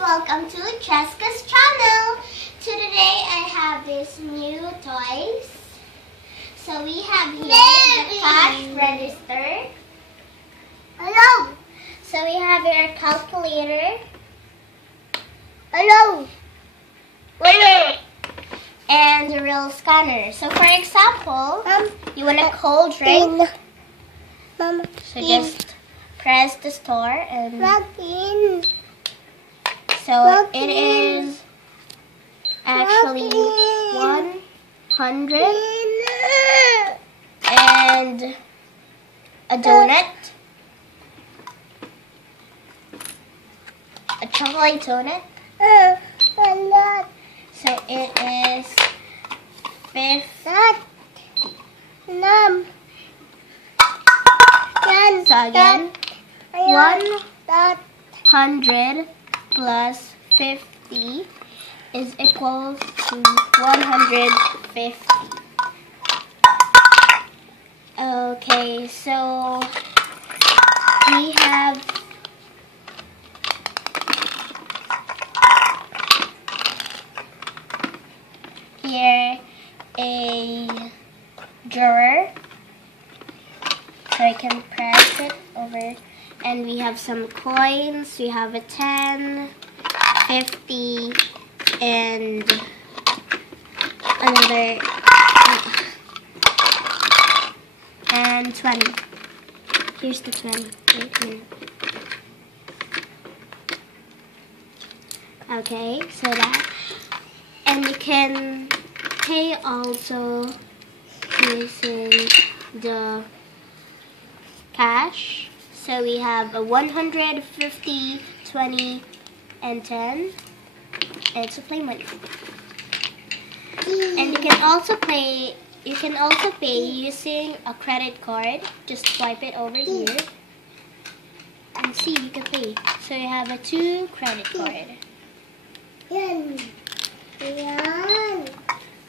welcome to Cheska's channel. Today I have these new toys. So we have here the cash register. Hello. So we have here a calculator. Hello. And a real scanner. So for example, you want a cold drink. Mama. So just press the store and Plug in. so it is actually 100 and a donut, a chocolate donut. So it is 50. So again, 100 plus 50 is equal to 150. Okay, so we have here a drawer, so I can press it over, and we have some coins. We have a 10, 50, and another and 20. Here's the 20. Wait a minute. Okay, so that, and you can pay also using the cash. So we have a 100, 50, 20, and 10. And it's a play money. And you can also pay using a credit card. Just swipe it over here. And see, you can pay. So you have a 2 credit card.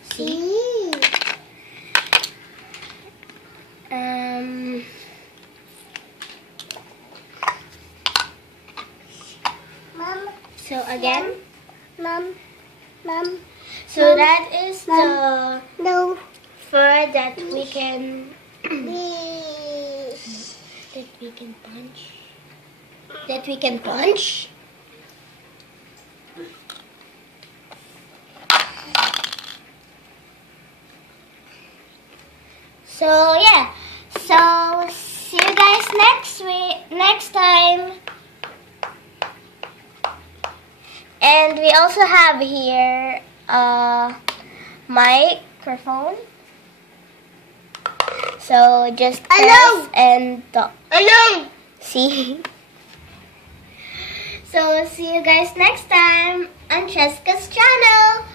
See? So again, so that is the fur that we can punch. So yeah, so see you guys next time. And we also have here a microphone. So just press and talk. See? So see you guys next time on Cheska's channel.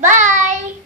Bye!